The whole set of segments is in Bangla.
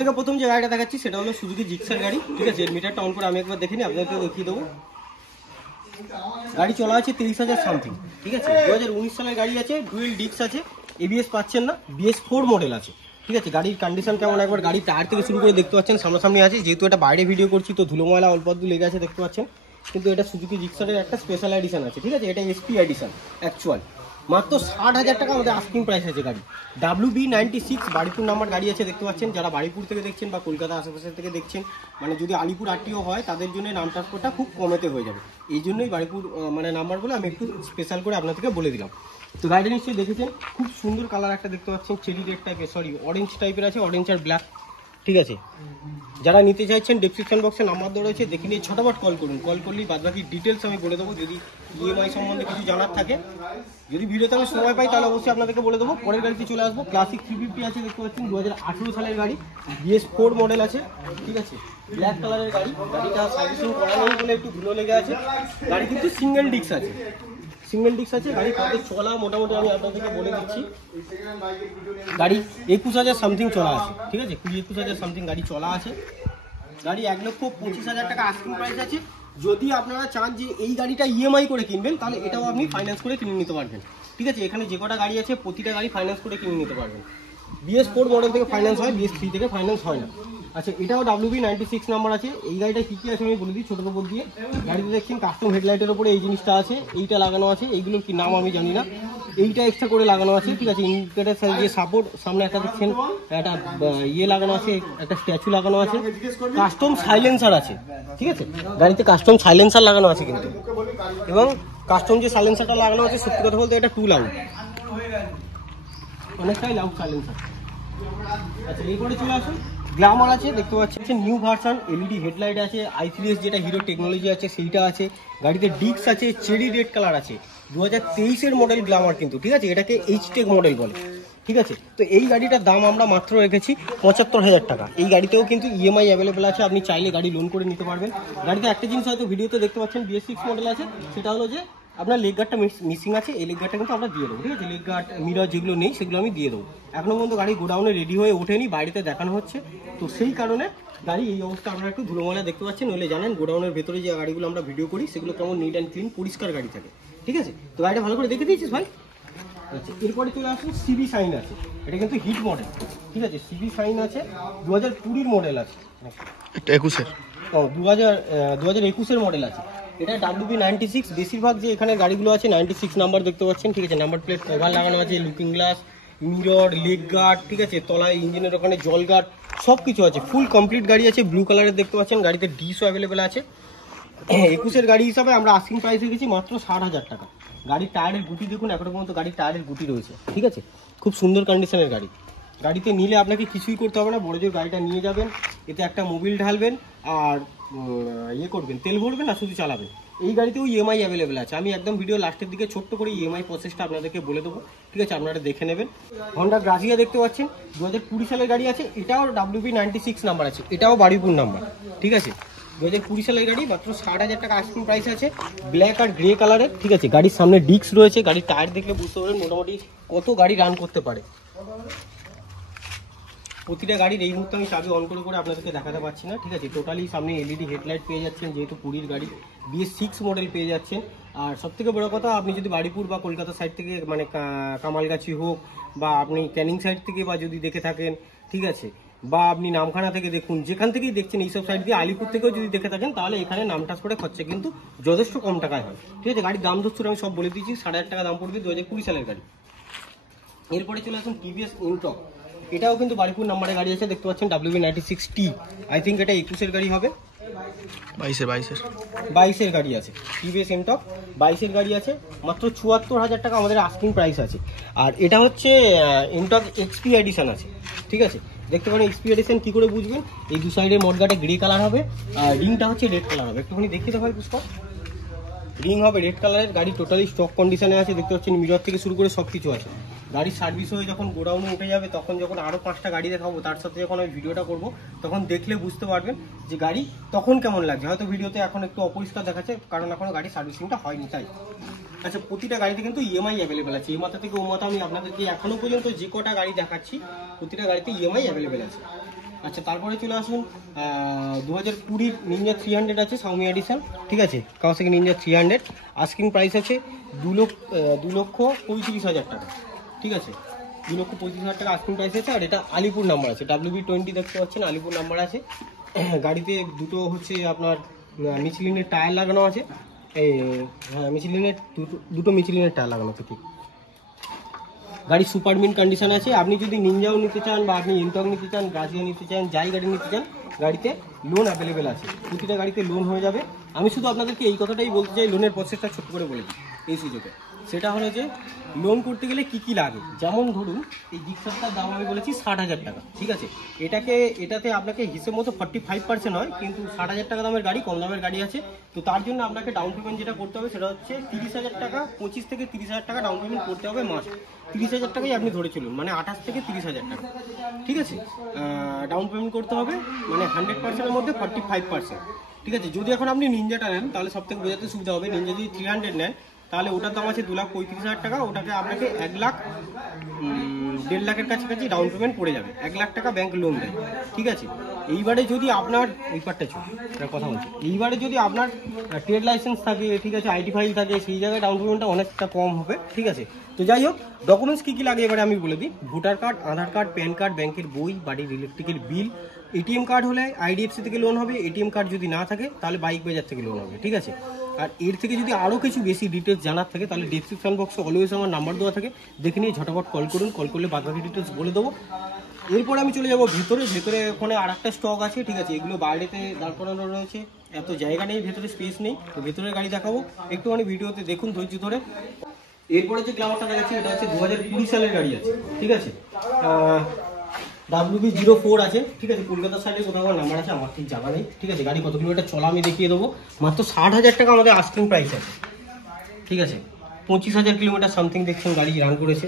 সবথেকে প্রথম যে গাড়িটা দেখাচ্ছি সেটা হলো সুজুকি জিক্সার গাড়ি, ঠিক আছে। এর মিটারটা অন করে আমি একবার দেখে নিই, আপনাদেরকে দেখিয়ে দেবো। গাড়ি চলা আছে 30,000 সামথিং, ঠিক আছে। 2019 সালের গাড়ি আছে, ডুয়েল ডিস্ক আছে, এবিএস পাচ্ছেন না, BS4 মডেল আছে, ঠিক আছে। গাড়ির কন্ডিশন কেমন একবার গাড়ির টায়ার থেকে শুরু করে দেখতে পাচ্ছেন, সামনাসামনি আছে। যেহেতু এটা বাইরে ভিডিও করছি তো ধুলো ময়লা অল্প অল্প লেগে আছে দেখতে পাচ্ছেন, কিন্তু এটা সুজুকি জিক্সারের একটা স্পেশাল এডিশন আছে, ঠিক আছে। এটা এসপি এডিশন অ্যাকচুয়াল। মাত্র 60,000 টাকা আমাদের আস্কিং প্রাইস আছে গাড়ি। WB96 বাড়িপুর নাম্বার গাড়ি আছে দেখতে পাচ্ছেন। যারা বাড়িপুর থেকে দেখছেন বা কলকাতা আশেপাশে থেকে দেখছেন, মানে যদি আলিপুর আরটিও হয় তাদের জন্য নাম ট্রান্সফারটা খুব কমেতে হয়ে যাবে। এই জন্যই বাড়িপুর মানে নাম্বারগুলো আমি একটু স্পেশাল করে আপনাদেরকে বলে দিলাম। তো গাড়িটা নিশ্চয়ই দেখেছেন, খুব সুন্দর কালার একটা দেখতে পাচ্ছেন, চেরি রেড টাইপের, সরি অরেঞ্জ টাইপের আছে, অরেঞ্জ আর ব্ল্যাক, ঠিক আছে। যারা নিতে চাইছেন ডেসক্রিপশন বক্সে নাম্বার দেওয়া রয়েছে, দেখে নিয়ে ঝটপট কল করুন। কল করলেই বাদবাকি ডিটেলস আমি বলে দেবো। যদি ইএমআই সম্বন্ধে কিছু জানার থাকে, যদি ভিডিওতে আমি সময় পাই তাহলে অবশ্যই আপনাদেরকে বলে দেবো। পরের গাড়িতে চলে আসবো। ক্লাসিক 350 আছে দেখতে পাচ্ছেন, 2018 সালের গাড়ি, BS4 মডেল আছে, ঠিক আছে। ব্ল্যাক কালারের গাড়ি। গাড়িটা সার্ভিসিং করা নেই বলে একটু ধুলো লেগে আছে। গাড়ি কিন্তু সিঙ্গেল ডিস্ক আছে, সিঙ্গেল ডিস্ক আছে। গাড়ি কত চলা মোটামুটি আমি আপনাদেরকে বলে দিচ্ছি। গাড়ি 21,000 সামথিং চলা আছে, ঠিক আছে। 21,000 সামথিং গাড়ি চলা আছে। গাড়ি 1,25,000 টাকা আস্কিং প্রাইস আছে। যদি আপনারা চান যে এই গাড়িটা ইএমআই করে কিনবেন, তাহলে এটাও আপনি ফাইন্যান্স করে কিনে নিতে পারবেন, ঠিক আছে। এখানে যে কটা গাড়ি আছে প্রতিটা গাড়ি ফাইন্যান্স করে কিনে নিতে পারবেন। BS4 মডেল থেকে ফাইন্যান্স হয়, BS3 থেকে ফাইন্যান্স হয় না। আচ্ছা, এটাও WB96 নাম্বার আছে। এই গাড়িটা কী কী আছে আমি বলে দিই ছোটো উপর দিয়ে। গাড়িতে দেখছেন কাস্টম হেডলাইটের ওপরে এই জিনিসটা আছে, এইটা লাগানো আছে। এইগুলোর কি নাম আমি জানি না, এইটা এক্সট্রা করে লাগানো আছে, ঠিক আছে। ইন্ডিকেটার যে সাপোর্ট, সামনে একটা দেখছেন একটা ইয়ে লাগানো আছে, একটা স্ট্যাচু লাগানো আছে। কাস্টম সাইলেন্সার আছে, ঠিক আছে। গাড়িতে কাস্টম সাইলেন্সার লাগানো আছে কিন্তু, এবং কাস্টম যে সাইলেন্সারটা লাগানো আছে সত্যি কথা বলতে এটা 2 লাউড, অনেকটাই লাউড সাইলেন্সার। আচ্ছা, এরপরে চলে আসুন। গ্ল্যামার আছে দেখতে পাচ্ছেন, নিউ ভার্সন, এলইডি হেডলাইট আছে, i3s যেটা হিরো টেকনোলজি আছে সেইটা আছে। গাড়িতে ডিস্ক আছে, চেরি রেড কালার আছে। 2023-এর মডেল গ্ল্যামার কিন্তু, ঠিক আছে। এটাকে এইচটেক মডেল বলে, ঠিক আছে। তো এই গাড়িটার দাম আমরা মাত্র রেখেছি 75,000 টাকা। এই গাড়িতেও কিন্তু ইএমআই অ্যাভেলেবেল আছে, আপনি চাইলে গাড়ি লোন করে নিতে পারবেন। গাড়িতে একটা জিনিস হয়তো ভিডিওতে দেখতে পাচ্ছেন, BS6 মডেল আছে, সেটা হলো যে আপনার লেগ গার্ডটা মিসিং আছে। এই লেগ গার্ডটা কিন্তু আমরা দিয়ে দেবো, ঠিক আছে। লেগ গার্ড মিরর যেগুলো নেই সেগুলো আমি দিয়ে দেবো। এখনো পর্যন্ত গাড়ি গোডাউনে রেডি হয়ে ওঠেনি, বাইরেতে দেখানো হচ্ছে। তো সেই কারণে গাড়ি এই অবস্থা আপনারা একটু ধুলোময়লা দেখতে পাচ্ছেন। নইলে জানেন গোডাউনের ভেতরে যে গাড়িগুলো আমরা ভিডিও করি সেগুলো কেমন নিট অ্যান্ড ক্লিন পরিষ্কার গাড়ি থাকে, ঠিক আছে। তো গাড়িটা ভালো করে দেখে দিয়েছিস ভাই। আচ্ছা, এরপরে চলে আসুন। সিবি সাইন আছে, এটা কিন্তু হিট মডেল, ঠিক আছে। সিবি সাইন আছে, 2020-এর মডেল আছে, 21-এর, ও 2021-এর মডেল আছে। এটা WB96। বেশিরভাগ যে এখানে গাড়িগুলো আছে 96 নাম্বার দেখতে পাচ্ছেন, ঠিক আছে। নাম্বার প্লেট কভার লাগানো আছে, looking glass, mirror, leg guard, ঠিক আছে। তলায় ইঞ্জিনের ওখানে জল গার্ড সব কিছু আছে, ফুল কমপ্লিট গাড়ি আছে। ব্লু কালারের দেখতে পাচ্ছেন। গাড়িতে ডিসও অ্যাভেলেবেল আছে। 21-এর গাড়ি হিসাবে আমরা আস্কিং প্রাইস রেখেছি মাত্র 60,000 টাকা। গাড়ির টায়ারের গুটি দেখুন, এখনো পর্যন্ত গাড়ির টায়ারের গুটি রয়েছে, ঠিক আছে। খুব সুন্দর কন্ডিশনের গাড়ি। গাড়িতে নিলে আপনাকে কিছুই করতে হবে না, বড় জোর গাড়িটা নিয়ে যাবেন, এতে একটা মোবিল ঢালবেন আর ইয়ে করবেন, তেল ভরবেন আর শুধু চালাবেন। এই গাড়িতেও ইএমআই অ্যাভেলেবেল আছে। আমি একদম ভিডিও লাস্টের দিকে ছোট্ট করে ইএমআই প্রসেসটা আপনাদেরকে বলে দেবো, ঠিক আছে। আপনারা দেখে নেবেন। হন্ডা গ্রাজিয়া দেখতে পাচ্ছেন, 2020 সালের গাড়ি আছে। এটাও WB96 নাম্বার আছে, এটাও বারুইপুর নাম্বার, ঠিক আছে। 2020 সালের গাড়ি, মাত্র 60,000 টাকা আস্কিং প্রাইস আছে। ব্ল্যাক আর গ্রে কালারের, ঠিক আছে। গাড়ির সামনে ডিস্ক রয়েছে। গাড়ির টায়ার দেখলে বুঝতে পারবেন মোটামুটি কত গাড়ি রান করতে পারে। প্রতিটা গাড়ির এই মুহূর্তে আমি চাবি অন করে করে আপনাদেরকে দেখাতে পারছি না, ঠিক আছে। টোটালি সামনে এলইডি হেডলাইট পেয়ে যাচ্ছেন, যেহেতু 20-এর গাড়ি। BS6 মডেল পেয়ে যাচ্ছেন। আর সবথেকে বড় কথা, আপনি যদি বাড়িপুর বা কলকাতা সাইড থেকে মানে কামালগাছি হোক বা আপনি ক্যানিং সাইড থেকে বা যদি দেখে থাকেন, ঠিক আছে, বা আপনি নামখানা থেকে দেখুন, যেখান থেকেই দেখছেন এইসব সাইড দিয়ে, আলিপুর থেকেও যদি দেখে থাকেন, তাহলে এখানে নাম ট্রান্সপোর্টে খরচা কিন্তু যথেষ্ট কম টাকায় হয়, ঠিক আছে। গাড়ির দাম দস্তুর আমি সব বলে দিয়েছি। 60,000 টাকা দাম পড়বে 2020 সালের গাড়ি। এরপরে চলে আসুন TVS ইন্টক। এটাও কিন্তু বাড়িপুর নাম্বারের গাড়ি আছে দেখতে পাচ্ছেন, WB96T। আই থিঙ্ক এটা 21-এর গাড়ি হবে, 22-এর গাড়ি আছে। TVS ইন্টক 22-এর গাড়ি আছে। মাত্র 74,000 টাকা আমাদের আস্কিং প্রাইস আছে। আর এটা হচ্ছে ইন্টক XP এডিশন আছে, ঠিক আছে। দেখতে পারেন XP এডিশন কী করে বুঝবেন, এই দু সাইডে মডগাটে গ্রে কালার হবে আর রিংটা হচ্ছে রেড কালার হবে। একটুখানি দেখিয়ে দেওয়া হয় পুষ্পা, রিং হবে রেড কালারের। গাড়ি টোটালি স্টক কন্ডিশনে আছে দেখতে পাচ্ছেন, মিরর থেকে শুরু করে সব কিছু আছে। গাড়ি সার্ভিস হয়ে যখন গোডাউনে উঠে যাবে, তখন যখন আরও 5টা গাড়ি দেখাবো, তার সাথে যখন আমি ভিডিওটা করব, তখন দেখলে বুঝতে পারবেন যে গাড়ি তখন কেমন লাগছে। হয়তো ভিডিওতে এখন একটু অপরিষ্কার দেখাচ্ছে, কারণ এখনও গাড়ি সার্ভিসিংটা হয়নি তাই। আচ্ছা, প্রতিটা গাড়িতে কিন্তু ইএমআই অ্যাভেলেবেল আছে। এই মাথা থেকে ও মাথা আমি আপনাদেরকে এখনও পর্যন্ত যে কটা গাড়ি দেখাচ্ছি, প্রতিটা গাড়িতে ইএমআই অ্যাভেলেবেল আছে। আচ্ছা, তারপরে চলে আসুন 2020 নিনজা 300 আছে সাউমি এডিশন, ঠিক আছে, কাওয়াসাকি নিনজা 300। আস্কিং প্রাইস আছে 2,35,000 টাকা, ঠিক আছে, 2,35,000 টাকা আস্কিং প্রাইস আছে। আর এটা আলিপুর নাম্বার আছে, WB20 দেখতে পাচ্ছেন, আলিপুর নাম্বার আছে। গাড়িতে দুটো হচ্ছে আপনার মিচলিনের টায়ার লাগানো আছে, হ্যাঁ মিচলিনের দুটো মিচলিনের টায়ার লাগানো আছে, ঠিক। গাড়ি সুপার মিন কন্ডিশন আছে। আপনি যদি নিনজাও নিতে চান বা আপনি ইনটক নিতে চান, গ্রাজিও নিতে চান, যাই গাড়ি নিতে চান, গাড়িতে লোন অ্যাভেলেবেল আছে, প্রতিটা গাড়িতে লোন হয়ে যাবে। আমি শুধু আপনাদেরকে এই কথাটাই বলতে চাই, লোনের প্রসেসটা ছোট করে বলে দিই এই সুযোগে। সেটা হলো যে লোন করতে গেলে কি কি লাগে, যেমন ধরুন এই জিক্সারটার দাম আমি বলেছি 60,000 টাকা, ঠিক আছে। এটাতে আপনাকে হিসেব মতো 45% হয়, কিন্তু 60,000 টাকা দামের গাড়ি, কম দামের গাড়ি আছে। তো তার জন্য আপনাকে ডাউন পেমেন্ট যেটা করতে হবে সেটা হচ্ছে 30,000 টাকা, 25 থেকে 30,000 টাকা ডাউন পেমেন্ট করতে হবে মাস্ট। 30,000 টাকাই আপনি ধরে চলুন, মানে 28 থেকে 30,000 টাকা, ঠিক আছে, ডাউন পেমেন্ট করতে হবে, মানে 100%-এর মধ্যে 45%, ঠিক আছে। যদি এখন আপনি নিনজাটা নেন তাহলে সব থেকে বোঝাতে সুবিধা হবে। নিনজা যদি 300 নেন তাহলে ওটার দাম আছে 2,35,000 টাকা, ওটাকে আপনাকে 1,00,000 1.5 লাখের কাছাকাছি ডাউন পেমেন্ট পড়ে যাবে, 1 লাখ টাকা ব্যাংক লোন দেয়, ঠিক আছে। এইবারে যদি আপনার ওই পার্টটা কথা বলছি, এইবারে যদি আপনার ট্রেড লাইসেন্স থাকে, ঠিক আছে, আইটি ফাইল থাকে, সেই জায়গায় ডাউন পেমেন্টটা অনেকটা কম হবে, ঠিক আছে। তো যাই হোক, ডকুমেন্টস কী কী লাগে এবারে আমি বলে দিই। ভোটার কার্ড, আধার কার্ড, প্যান কার্ড, ব্যাংকের বই, বাড়ির ইলেকট্রিকের বিল, এটিএম কার্ড হলে আইডিএফসি থেকে লোন হবে, এটিএম কার্ড যদি না থাকে তাহলে বাইক বাজার থেকে লোন হবে, ঠিক আছে। আর এর থেকে যদি আরও কিছু বেশি ডিটেলস জানার থাকে তাহলে ডিসক্রিপশন বক্সে অলওয়েজ আমার নাম্বার দেওয়া থাকে, দেখে নিয়ে ঝটাফট কল করুন, কল করলে বাকি ডিটেলস বলে দেবো। এরপরে আমি চলে যাবো ভেতরে ওখানে আর একটা স্টক আছে, ঠিক আছে, এগুলো বাইরেতে দাঁড় করানো রয়েছে, এত জায়গা নেই, ভেতরে স্পেস নেই, তো ভেতরের গাড়ি দেখাবো, একটুখানি ভিডিওতে দেখুন ধৈর্য ধরে। এরপরে যে গ্ল্যামারটা দেখাচ্ছি এটা হচ্ছে 2020 সালের গাড়ি আছে, ঠিক আছে, WB04 আছে, ঠিক আছে, কলকাতার সাইডে কোথাও নাম্বার আছে, আমার ঠিক জানা নেই, ঠিক আছে। গাড়ি কত কিলোমিটার চলা আমি দেখিয়ে দেবো। মাত্র 60,000 টাকা আমাদের আস্কিং প্রাইস আছে, ঠিক আছে। 25,000 কিলোমিটার সামথিং দেখছেন গাড়ি রান করেছে,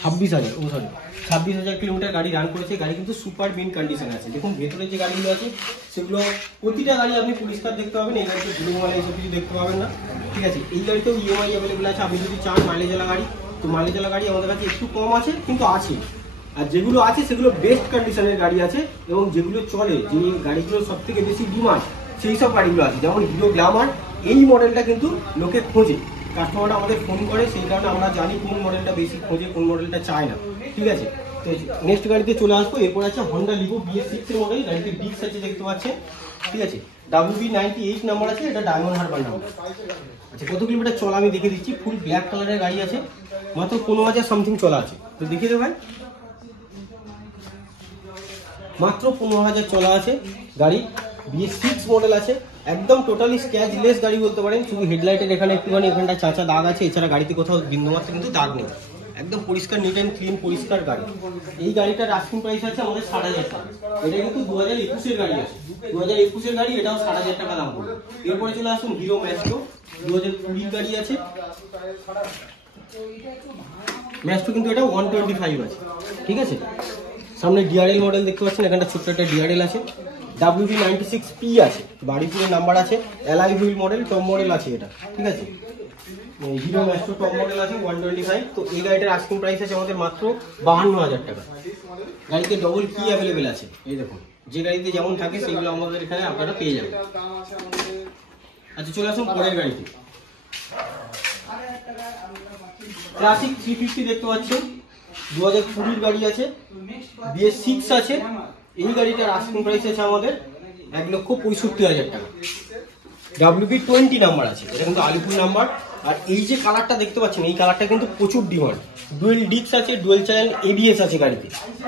26,000 কিলোমিটার গাড়ি রান করেছে। গাড়ি কিন্তু সুপার মিন কন্ডিশন আছে। দেখুন ভেতরে যে গাড়িগুলো আছে সেগুলো প্রতিটা গাড়ি আপনি পরিষ্কার দেখতে পাবেন, এই গাড়িতে ধুলোমালা এইসব কিছু দেখতে পাবেন না, ঠিক আছে। এই গাড়িতেও ইএমআই অ্যাভেলেবেল আছে। আপনি যদি চান মাইলেজওয়ালা গাড়ি, তো মাইলেজওয়ালা গাড়ি আমাদের কাছে একটু কম আছে, কিন্তু আছে। আর যেগুলো আছে সেগুলো বেস্ট কন্ডিশনের গাড়ি আছে, এবং যেগুলো চলে, যে গাড়িগুলো সব থেকে বেশি ডিমান্ড, সেই সব গাড়িগুলো আছে। যেমন হিরো গ্ল্যামার, এই মডেলটা কিন্তু লোকে খোঁজে, কাস্টমাররা আমাদের ফোন করে, সেই কারণে আমরা জানি কোন মডেলটা বেশি খোঁজে, কোন মডেলটা চায় না, ঠিক আছে। তো নেক্সট গাড়িতে চলে আসবো। এরপর আছে হন্ডা লিভো BS6 এর মডেল, গাড়িতে ডিস্ক আছে দেখতে পাচ্ছেন, ঠিক আছে, WB98 নাম্বার আছে, এটা ডায়মন্ড হারবার নাম্বার। আচ্ছা, কত কিলোমিটার চলা আমি দেখে দিচ্ছি। ফুল ব্ল্যাক কালারের গাড়ি আছে, মাত্র 15,000 সামথিং চলা আছে, তো দেখিয়ে দেবো ভাই। মাত্র 15,000 চলা আছে গাড়ি, BS6 মডেল আছে, একদম টোটালি স্ক্র্যাচলেস গাড়ি বলতে পারেন। শুধু হেডলাইটের এখানে একটুখানি এখানটা চাঁচা দাগ আছে, এছাড়া গাড়িতে কোথাও বিন্দুমাত্র কিন্তু দাগ নেই, একদম পরিষ্কার, নিট অ্যান্ড ক্লিন পরিষ্কার গাড়ি। এই গাড়িটার আস্কিং প্রাইস আছে আমাদের 60,000 টাকা। এটা কিন্তু 2021-এর গাড়ি আছে, 2021-এর গাড়ি, এটাও 60,000 টাকা দাম পড়বে। এরপরে চলে আসুন হিরো ম্যাস্ট্রো, 2020 গাড়ি আছে। ম্যাস্ট্রো কিন্তু এটা 125 আছে, ঠিক আছে। সামনে ডিআরএল মডেল দেখতে পাচ্ছেন, এখানটা ছোট্ট একটা ডিআরএল আছে। WB96P আছে, বাড়িপুরের নাম্বার আছে, ally wheel model, top model আছে এটা, ঠিক আছে। হিরো ম্যাস্ট্রো টপ মডেল আছে 125। তো এই গাড়িটার আস্কিং প্রাইস আছে আমাদের মাত্র 52,000 টাকা। গাড়িতে ডবল কি অ্যাভেলেবেল আছে, এই দেখুন, যে গাড়িতে যেমন থাকে সেগুলো আমাদের এখানে আপনারা পেয়ে যাবেন। আচ্ছা, চলে আসুন পরের গাড়িতে। ক্লাসিক 350 দেখতে পাচ্ছেন, 2020 গাড়ি আছে, BS6 আছে। এই গাড়িটার আস্কিং প্রাইস আছে আমাদের 1,65,000 টাকা। WB20 নাম্বার আছে, এটা কিন্তু আলিপুর নাম্বার। আর এই যে কালারটা দেখতে পাচ্ছেন, এই কালারটা কিন্তু প্রচুর ডিমান্ড। ডুয়েল ডিস্ক আছে, ডুয়েল চ্যানেল ABS আছে গাড়িতে,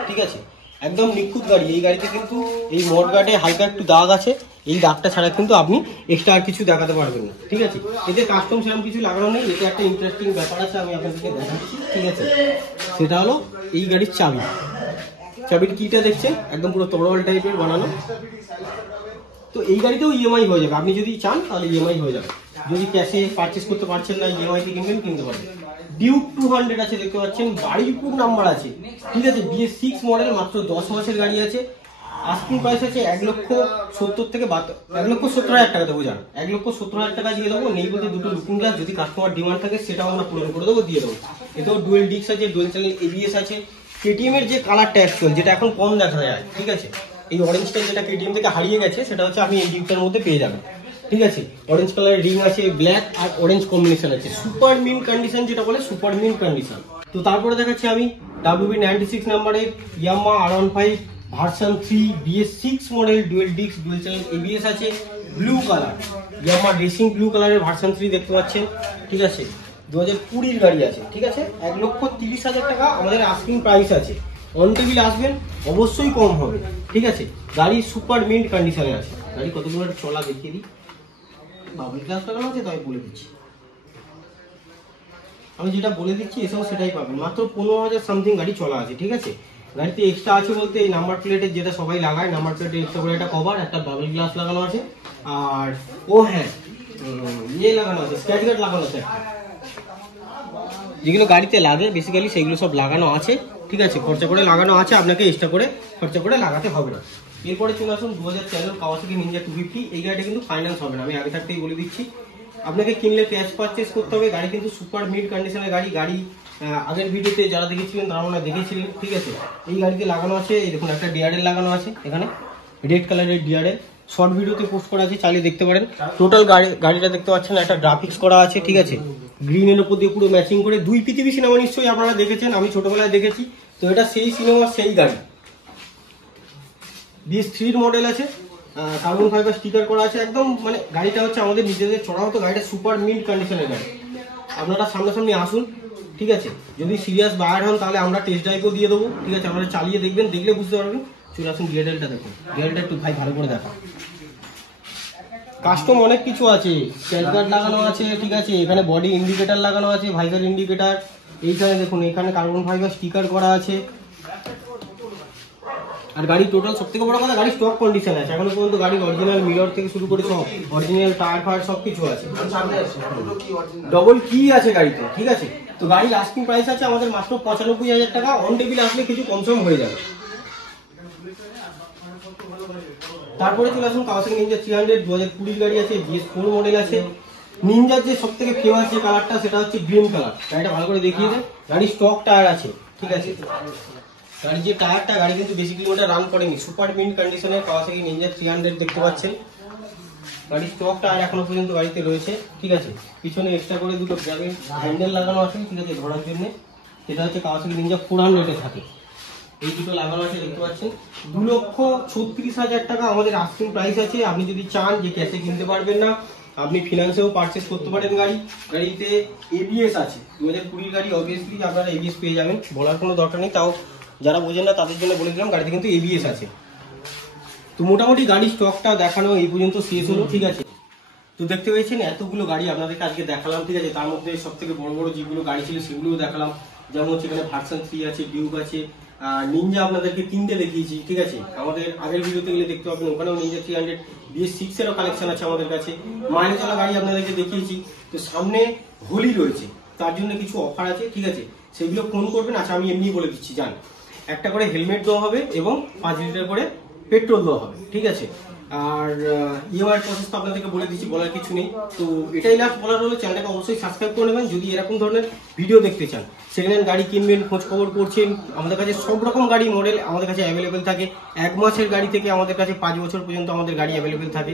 ঠিক আছে, একদম নিখুঁত গাড়ি। এই গাড়িতে কিন্তু এই মড গার্ডে হালকা একটু দাগ আছে, এই দাগটা ছাড়া কিন্তু আপনি এক্সট্রা আর কিছু দেখাতে পারবেন না, ঠিক আছে। এতে কাস্টম সেরকম কিছু লাগানো নেই। এটা একটা ইন্টারেস্টিং ব্যাপার আছে, আমি আপনাদেরকে দেখাচ্ছি, ঠিক আছে। সেটা হলো এই গাড়ির চাবির কিটা দেখছেন, একদম পুরো তরোয়াল টাইপের বানানো। তো এই গাড়িতেও ইএমআই হয়ে যাবে, আপনি যদি চান তাহলে ইএমআই হয়ে যাবে। যদি ক্যাশে পারচেস করতে পারছেন না, ইএমআইতে কিনতে পারবেন। ডিউক 200 আছে দেখতে পাচ্ছেন, বাড়িপুর নাম্বার আছে, ঠিক আছে, BS6 মডেল, মাত্র 10 মাসের গাড়ি আছে। আস্কিং প্রাইস আছে 1,70,000 থেকে 1,70,000 টাকা দেবো, জান 1,70,000 টাকা দিয়ে দেবো। নেই বলতে দুটো লুকিং গ্লাস, যদি কাস্টমার ডিমান্ড থাকে সেটাও আমরা পূরণ করে দেবো, দিয়ে দেবো। এতেও ডুয়েল ডিস্ক আছে, ডুয়েল চ্যানেল ABS আছে। KTM এর যে কালারটা অ্যাকচুয়াল, যেটা এখন কম দেখা যায়, ঠিক আছে, এই অরেঞ্জটা যেটা কেটিএম থেকে হারিয়ে গেছে সেটা হচ্ছে আপনি এই ডিউকটার মধ্যে পেয়ে যাবেন। ঠিক আছে, অরেঞ্জ কালারের রিং আছে, ব্ল্যাক আর অরেঞ্জ কম্বিনেশন আছে, সুপার মিন্ট কন্ডিশন যেটা বলে সুপার মিন্ট কন্ডিশন। তো তারপরে দেখাচ্ছি আমি WB96 নাম্বারের Yamaha R15 version 3 BS6 model dual disc dual channel ABS আছে, blue colour Yamaha racing blue কালারের ভার্সন 3 দেখতে পাচ্ছেন। ঠিক আছে, 2020 গাড়ি আছে। ঠিক আছে, 1,30,000 টাকা আমাদের আস্কিং প্রাইস আছে। অন টেবিল আসবেন অবশ্যই কম হবে। ঠিক আছে, গাড়ি সুপার মিন্ট কন্ডিশনে আছে। গাড়ি কতগুলো চলা দেখিয়ে দিই, বাবল গ্লাস লাগানো আছে তাই বলে দিচ্ছি। আমি যেটা বলে দিচ্ছি এসব সেটাই পাবেন। মাত্র 15,000 সামথিং গাড়ি চলা আছে। ঠিক আছে, গাড়িতে এক্সট্রা আছে বলতে এই নাম্বার প্লেটের যেটা সবাই লাগায়, নাম্বার প্লেটে এক্সট্রা করে একটা কভার, একটা বাবল গ্লাস লাগানো আছে, আর ও হ্যাঁ ইয়ে লাগানো আছে, স্ক্র্যাচ গার্ড লাগানো আছে একটা, যেগুলো গাড়িতে লাগে বেসিক্যালি সেগুলো সব লাগানো আছে। ঠিক আছে, খরচা করে লাগানো আছে, আপনাকে এক্সট্রা করে খরচা করে লাগাতে হবে না। এরপরে চলে আসুন 2013 কাওয়াসাকি নিনজা 250। এই গাড়িটা কিন্তু ফাইন্যান্স হবে না, আমি আগে থাকতেই বলে দিচ্ছি। আপনাকে কিনলে ক্যাশ পারচেস করতে হবে। গাড়ি কিন্তু সুপার মিড কন্ডিশনের গাড়ি। গাড়ি আগের ভিডিওতে যারা দেখেছিলেন তারা মনে দেখেছিলেন। ঠিক আছে, এই গাড়িতে লাগানো আছে, এই দেখুন একটা ডিআরএল লাগানো আছে এখানে, রেড কালারের ডিআরএল। শর্ট ভিডিওতে পোস্ট করা আছে, চালিয়ে দেখতে পারেন। টোটাল গাড়িটা দেখতে পাচ্ছেন, একটা গ্রাফিক্স করা আছে। ঠিক আছে, গ্রিনের উপর দিয়ে পুরো ম্যাচিং করে। 2 পৃথিবী সিনেমা নিশ্চয়ই আপনারা দেখেছেন, আমি ছোটবেলায় দেখেছি। তো এটা সেই সিনেমার সেই গাড়ি, BS3 মডেল আছে, কার্বন ফাইবার স্টিকার করা আছে একদম। মানে গাড়িটা হচ্ছে আমাদের নিজেদের চড়া হতো। গাড়িটা সুপার মিন্ট কন্ডিশনের গাড়ি। আপনারা সামনাসামনি আসুন। ঠিক আছে, যদি সিরিয়াস বায়ার হন তাহলে আমরা টেস্ট ড্রাইভও দিয়ে দেবো। ঠিক আছে, আপনারা চালিয়ে দেখবেন, দেখলে বুঝতে পারবেন। চলে আসুন, ডিআরএলটা দেখুন, ডিআরএলটা একটু ভাই ভালো করে দেখা। কাস্টম অনেক কিছু আছে, স্ক্র্যাচ গার্ড লাগানো আছে। ঠিক আছে, এখানে বডি ইন্ডিকেটার লাগানো আছে, ভাইজার ইন্ডিকেটার। এইখানে দেখুন, এখানে কার্বন ফাইবার স্টিকার করা আছে। আর গাড়ি টোটাল সব থেকে বড় কথা, গাড়ি স্টক কন্ডিশন আছে এখনো পর্যন্ত। গাড়ির অরিজিনাল মিরর থেকে শুরু করে সব অরিজিনাল টায়ার ফায়ার সব কিছু আছে। ডবল কি আছে গাড়িতে। ঠিক আছে, তো গাড়ির আস্কিং প্রাইস আছে আমাদের মাত্র 95,000 টাকা। অন টেবিল আসলে কিছু কমসম হয়ে যাবে। তারপরে চলে আসুন কাওয়াসাকি নিনজা 300 2020 গাড়ি আছে, BS4 মডেল আছে। নিনজার যে সব থেকে ফেমাস যে কালারটা সেটা হচ্ছে গ্রিন কালার। গাড়িটা ভালো করে দেখিয়ে দেয়। গাড়ির স্টক টায়ার আছে। ঠিক আছে, গাড়ির যে টায়ারটা, গাড়ি কিন্তু বেশি কিলোমিটার রান করেনি। সুপার মিন্ট কন্ডিশনের কাওয়াসাকি নিনজা 300 দেখতে পাচ্ছেন। গাড়ির স্টক টায়ার এখনো পর্যন্ত গাড়িতে রয়েছে। ঠিক আছে, পিছনে এক্সট্রা করে দুটো গ্রাবের হ্যান্ডেল লাগানো আছে। ঠিক আছে, ধরার জন্য। সেটা হচ্ছে কাওয়াসাকি নিনজা 400 এ থাকে। এই দুটো লাগানো আছে দেখতে পাচ্ছেন। 2,36,000 টাকা আমাদের আস্কিং প্রাইস আছে। আপনি যদি চান যে ক্যাশে কিনতে পারবেন না, আপনি ফিনান্সেও পারচেস করতে পারেন গাড়ি। গাড়িতে ABS আছে, 2020 গাড়ি, অবভিয়াসলি আপনারা ABS পেয়ে যাবেন, বলার কোনো দরকার নেই। তাও যারা বোঝেন না তাদের জন্য বলে দিলাম, গাড়িতে কিন্তু ABS আছে। তো মোটামুটি গাড়ির স্টকটা দেখানো এই পর্যন্ত শেষ হলো। ঠিক আছে, তো দেখতে পেয়েছেন এতগুলো গাড়ি আপনাদেরকে আজকে দেখালাম। ঠিক আছে, তার মধ্যে সব থেকে বড় বড় যেগুলো গাড়ি ছিল সেগুলোও দেখালাম। যেমন হচ্ছে এখানে ভার্সন 3 আছে, ডিউক আছে, নিনজা আপনাদেরকে 3টে দেখিয়েছি। ঠিক আছে, আমাদের আগের ভিডিওতে গেলে দেখতে পাবেন, ওখানেও নিনজা 300 BS6 এরও কালেকশন আছে আমাদের কাছে। মাইলেজ চলা গাড়ি আপনাদেরকে দেখিয়েছি। তো সামনে হোলি রয়েছে, তার জন্য কিছু অফার আছে। ঠিক আছে, সেগুলো ফোন করবেন। আচ্ছা, আমি এমনি বলে দিচ্ছি, জান একটা করে হেলমেট দেওয়া হবে এবং 5 লিটার করে পেট্রোল দেওয়া হবে। ঠিক আছে, আর EMI প্রসেস তো আপনাদেরকে বলে দিচ্ছি, বলার কিছু নেই। তো এটাই লাস্ট বলার হলো, চ্যানেলটাকে অবশ্যই সাবস্ক্রাইব করে নেবেন যদি এরকম ধরনের ভিডিও দেখতে চান। সেকেন্ড হ্যান্ড গাড়ি কিনবেন, খোঁজ খবর করছেন, আমাদের কাছে সব রকম গাড়ি মডেল আমাদের কাছে অ্যাভেলেবেল থাকে। 1 মাসের গাড়ি থেকে আমাদের কাছে 5 বছর পর্যন্ত আমাদের গাড়ি অ্যাভেলেবেল থাকে।